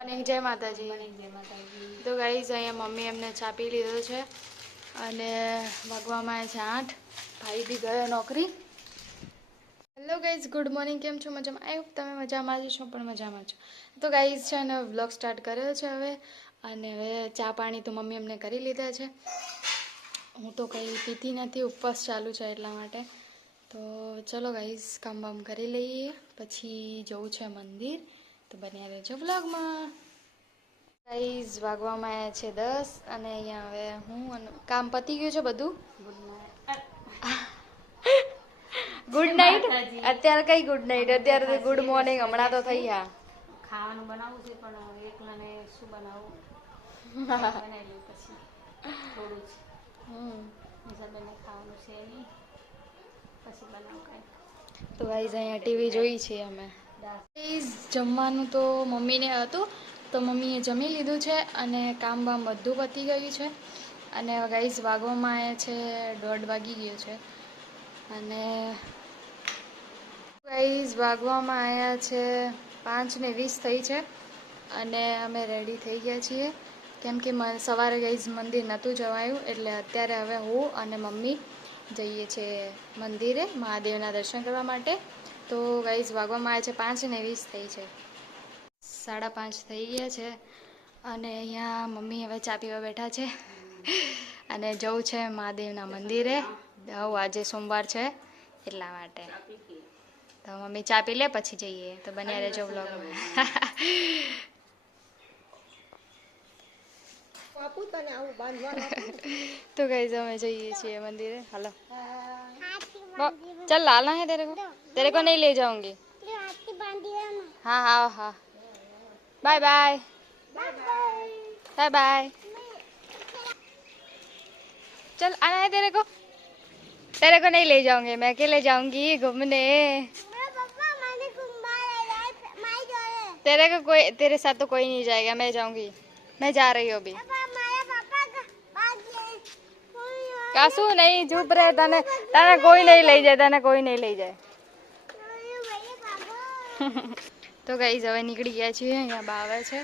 અને જય માતાજી. તો ગાઈઝ અહીંયા મમ્મી એમને ચા પી લીધો છે અને વાગવામાં છે 8. ભાઈ બી ગયો નોકરી. Hello guys, good morning. કેમ છો? મજામાં? આઈ હોપ તમે મજામાં જ છો, પણ મજામાં છો. તો ગાઈઝ છે ને વ્લોગ સ્ટાર્ટ કર્યો છે હવે, અને હવે ચા પાણી તો મમ્મી એમને કરી લીધા છે. હું તો કંઈ પીતી નથી, ઉપવાસ ચાલુ છે એટલા માટે. તો ચલો ગાઈઝ, કામ બામ કરી લઈએ, પછી જવું છે મંદિર. તો બન્યા રહેજો વ્લોગમાં. ગાઈઝ વાગવામાં આવ્યા છે 10 અને અહીંયા હવે હું અને કામ પતી ગયું છે બધું. Good night. અત્યારે કઈ ગુડ નાઇટ? અત્યારે તો ગુડ મોર્નિંગ હમણાં તો થઈ ગયા. ખાવાનું બનાવવું છે પણ એકલાને શું બનાવું? બનાવી લઉં પછી થોડું જ. નિશાબેનને ખાવાનું છે નહીં, પછી બનાવું કાંઈ. તો ગાઈઝ અહીંયા ટીવી જોઈ છીએ અમે. જમવાનું તો મમ્મીને હતું, તો મમ્મીએ જમી લીધું છે અને કામ બામ બધું પતી ગયું છે. અને ગાઈઝ વાગવામાં આવ્યા છે 1:30 વાગી ગયો છે. અને ગાઈઝ વાગવામાં આવ્યા છે 5:20 થઈ છે અને અમે રેડી થઈ ગયા છીએ, કેમ કે સવારે ગાઈઝ મંદિર નહોતું જવાયું, એટલે અત્યારે હવે હું અને મમ્મી જઈએ છીએ મંદિરે મહાદેવના દર્શન કરવા માટે. તો ગાઈઝ વાગવામાં આવ્યા છે 5:20 થઈ છે, 5:30 થઈ ગયા છે. અને અહીંયા મમ્મી હવે ચા પીવા બેઠા છે અને જવું છે મહાદેવના મંદિરે. આજે સોમવાર છે એટલા માટે. તો મમ્મી ચા પી લે પછી જઈએ. તો બન્યા રહેજો વ્લોગમાં. तो गाइस हमें चाहिए चाहिए मंदिर है. हेलो चल लाना है तेरे को नहीं ले जाऊंगी. हाँ हाँ हाँ बाय बाय बाय बाय. चल आना है तेरे को नहीं ले जाऊंगी, मैं अकेले जाऊंगी घूमने. तेरे साथ तो कोई नहीं जाएगा, मैं जाऊंगी. मैं जा रही हूँ अभी. कासू नहीं, चुप रहे. तने कोई नहीं ले जाए, तने कोई नहीं લઈ જાય. તો ગાઈઝ હવે નીકળી ગયા છીએ. અહીંયા બા આવે છે.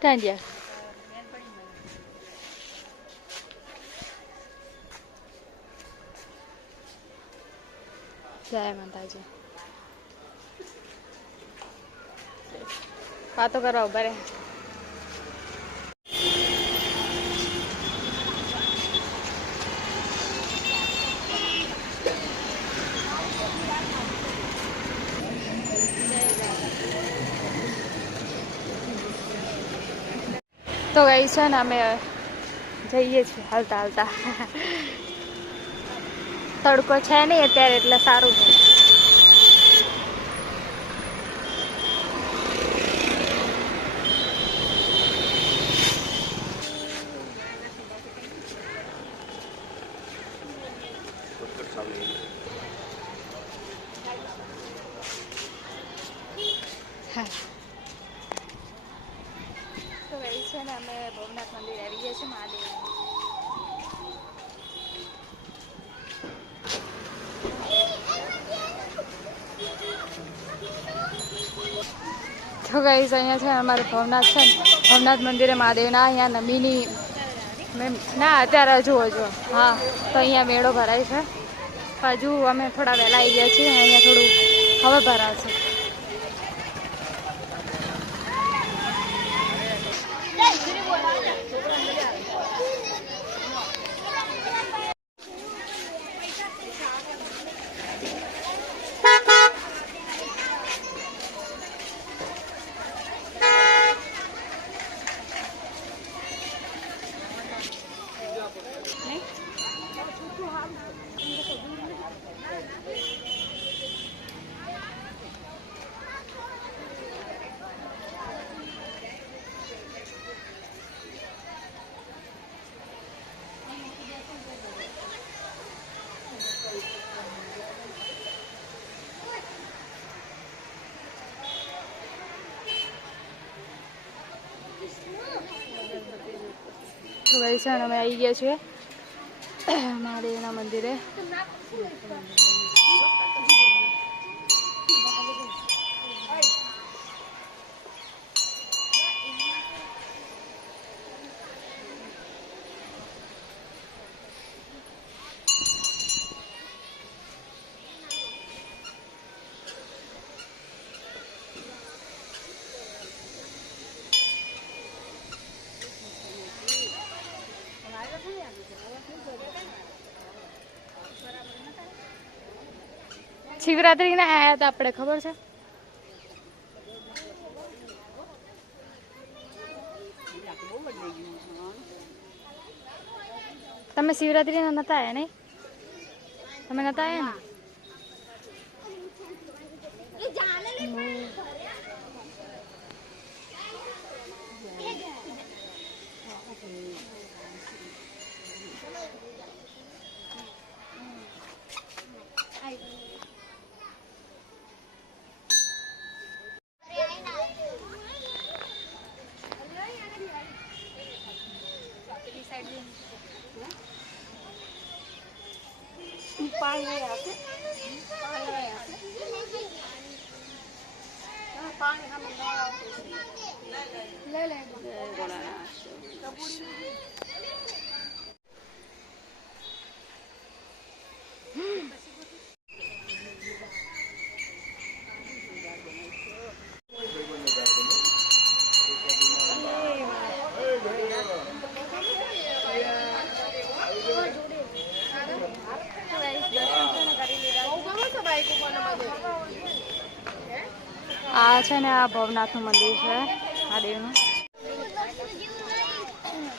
ક્યાં ગયા? જય માતાજી. વાતો કરવા ઉભા રહે. તો ગઈ છે ને અમે જઈએ છીએ હાલતા હાલતા. તડકો છે નહીં અત્યારે એટલે સારું છે. તો ગઈ છે ને અમે ભવનાથ મંદિર આવી ગયા છીએ મહાદેવ. તો ગાઈઝ અહીંયા છે અમારે ભવનાથ છે ને, ભવનાથ મંદિરે મહાદેવના અહીંયા નમીની ના અત્યારે હજુ હા. તો અહીંયા મેળો ભરાય છે. હજુ અમે થોડા વહેલા આવી ગયા છીએ. અહીંયા થોડું હવે ભરાશે. ગઈ છે અને અમે આવી ગયા છીએ મહાદેવના મંદિરે. શિવરાત્રીને આયા હતા આપણે, ખબર છે? તમે શિવરાત્રીના નતા આયા નહીં? તમે નતા આયા ને? આ છે ને આ ભવનાથનું મંદિર છે મહાદેવનું.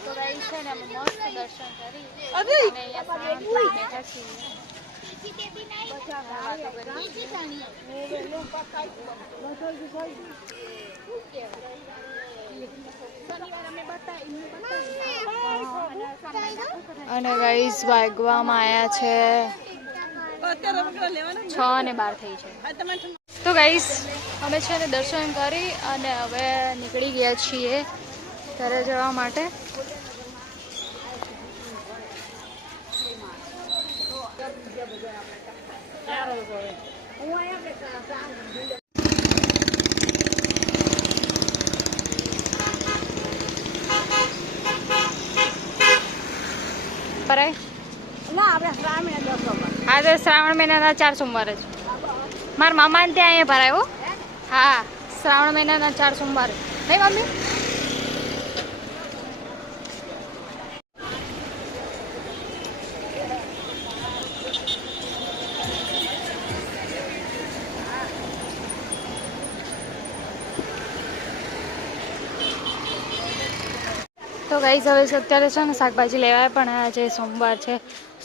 તો ગાઈસ છે ને અમે મસ્ત દર્શન કરી અને અહીંયા શાંતિથી બેઠા છીએ. અને ગાઈસ વાગવામાં આવ્યા છે 6:12 થઈ છે. તો ગાઈસ અમે છે ને દર્શન કરી અને હવે નીકળી ગયા છીએ ઘરે જવા માટે. આજે શ્રાવણ મહિનાના 4 સોમવાર જ મારા મામાને ત્યાં અહીંયા ભરાય હો. હા, શ્રાવણ મહિનાના 4 સોમવાર નહીં મમ્મી? તો ગાઈસ હવે અત્યારે છે ને શાકભાજી લેવાય, પણ આજે સોમવાર છે,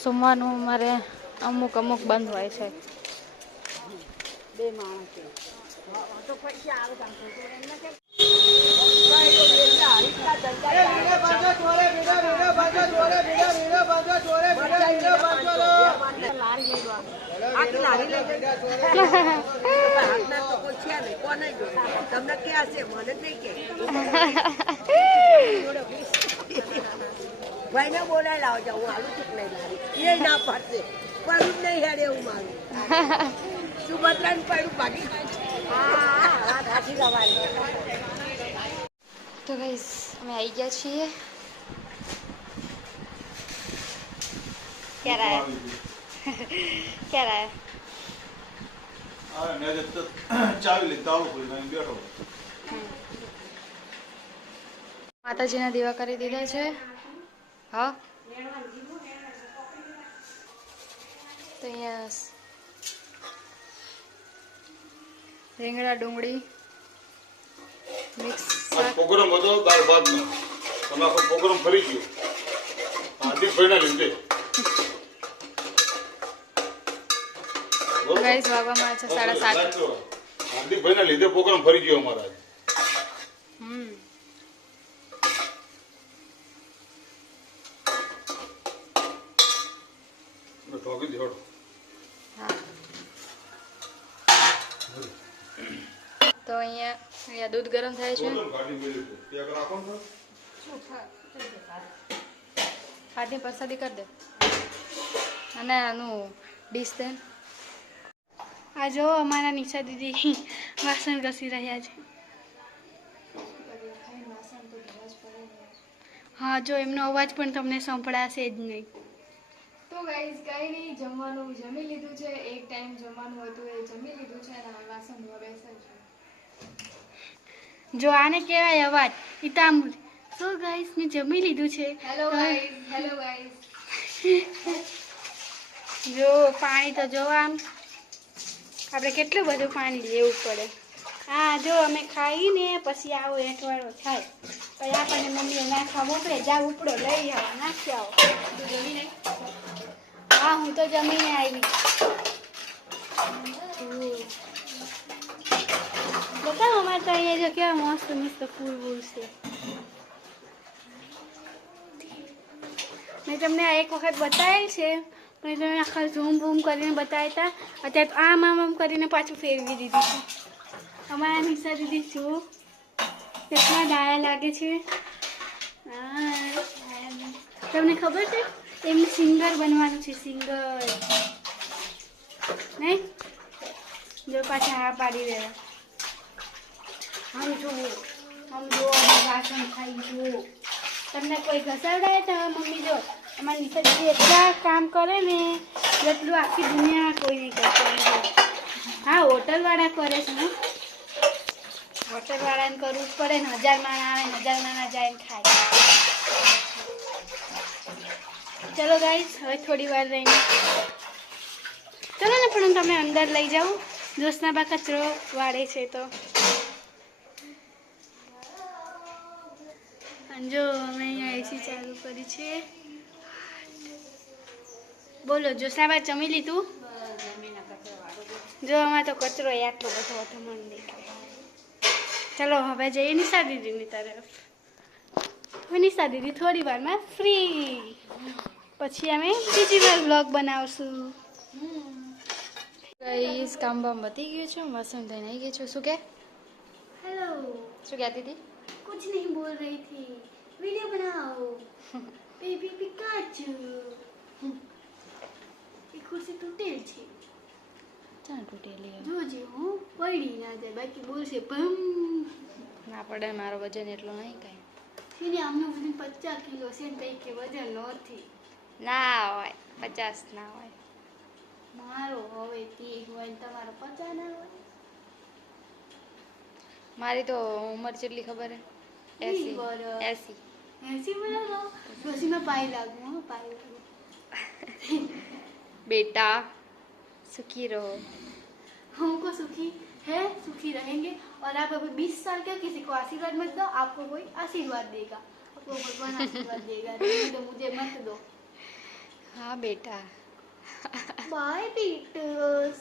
સોમવારનું અમારે અમુક બંધ હોય છે. ભાઈને બોલાય લાવજો, હું આલુ ચૂક નહીં લાવી એ ના પાડશે, પણ નહીં હેડે એવું મારું સુભદ્રાને પડ્યું ભાગી. તો ગાઈસ અમે આવી ગયા છીએ. ક્યારે આયા? માતાજીના દીવા કરી દીધા છે. હા, તો અહીંયા રીંગણા ડુંગળી મિક્સ પ્રોગ્રામ હતો દાળ ભાતનો, તમે આખો પ્રોગ્રામ ફરી ગયો હાર્દિકભાઈના લીધે. ગાઈસ વાગવામાં છે 7:30. હાર્દિકભાઈના લીધે પ્રોગ્રામ ફરી ગયો અમારા. ઠોકી દેડો. તો અહીંયા દૂધ ગરમ થાય છે. હાથની પ્રસાદી કરી દે અને આનું ડીશ દે. આ જો અમારા નિશા દીદી વાસણ ઘસી રહ્યા છે. હા જો એમનો અવાજ પણ તમને સંભળાશે જ નહીં. તો ગાઈઝ કંઈ નહીં, જમવાનું જમી લીધું છે. એક ટાઈમ જમવાનું હતું એ જમી લીધું છે અને હવે વાસણ ધોવા બેસે છે. જો આને કહેવાય અવાજ ઇતામુલ. સો ગાઈસ મેં જમી લીધું છે. Hello guys, hello guys. જો પાણી તો જો આમ આપણે કેટલું બધું પાણી લેવું પડે. હા જો અમે ખાઈને પછી આવો એકવાળો થાય પછી આપણને મમ્મીએ નાખવા મોકલે, જા ઉપડો લઈ આવો નાખી આવો. તું જમીને હા હું તો જમીને આવી. બતાવો અમારે તો અહીંયા જો કેવા મસ્ત મસ્ત ફૂલ ફૂલ છે. મેં તમને આ એક વખત બતાવેલ છે પણ તમે આખા ઝૂમ બૂમ કરીને બતાવ્યા હતા. અત્યારે તો આમ કરીને પાછું ફેરવી દીધું છે. અમારા નિશા દીદી શું કેટલા ડાયા લાગે છે. તમને ખબર છે એમને સિંગર બનવાનું છે, સિંગર નહીં? જો પાછા હા પાડી દેવા. આમ જો વાસણ ખાઈ જો. તમને કોઈ ઘસાવડાય તો મમ્મી જો અમારી નિશા દીદી એટલા કામ કરે ને જેટલું આખી દુનિયા કોઈ નહીં કરતું. હા હોટલવાળા કરે છે ને, હોટલવાળાને કરવું જ પડે ને. 1000 માણસ આવે ને 1000 માણસ જાય ને ખાય. ચલો ગાઈસ હવે થોડી વાર રહીને ચલો ને પણ તમે અંદર લઈ જાઓ. જોશનાબા કચરો વાળે છે તો જો અમે અહીંયા એસી ચાલુ કરી છે. બોલો જોશનાબા જમી લીધું? જો આમાં તો કચરો આટલો બધો હતો મને દેખાય. ચલો હવે જઈએ નિશા દીદીની તરફ. હવે નિશા દીદી થોડી વારમાં ફ્રી, પછી અમે બીજી વાર બ્લોગ બનાવશું. ગાઈઝ કામ બામ પતી ગયું છે, વાસણ ધોઈને આવી ગઈ છું. શું કે हेलो, શું કહેતી હતી? कुछ नहीं बोल रही थी, वीडियो बनाओ बेबी पिकाचू. ये कुर्सी तूटेल છે, ચાલ તૂટેલી હવે. જોજે હું પડી ના જાય બાકી બોલશે ભમ. ના પડે, મારો વજન એટલો નહીં કાંઈ. સીને આમનું વજન 50 કિલો છે ને કંઈ કે વજન નથી. ના હોય 50 ના હોય. મારો હવે 30 હોય ને તમારો 50 ના હોય. મારી તો ઉંમર કેટલી ખબર હે? 80 બરાબર. 80. 80 બરાબર. ડોસીમાં પાઈ લાગુ હો, પાઈ લાગુ. बेटा सुखी रहो. हमको सुखी है, सुखी रहेंगे और आप अभी 20 साल के किसी को आशीर्वाद मत दो, आपको कोई आशीर्वाद देगा, आपको भगवान आशीर्वाद देगा. नहीं तो मुझे मत दो. हाँ बेटा. Bye bats.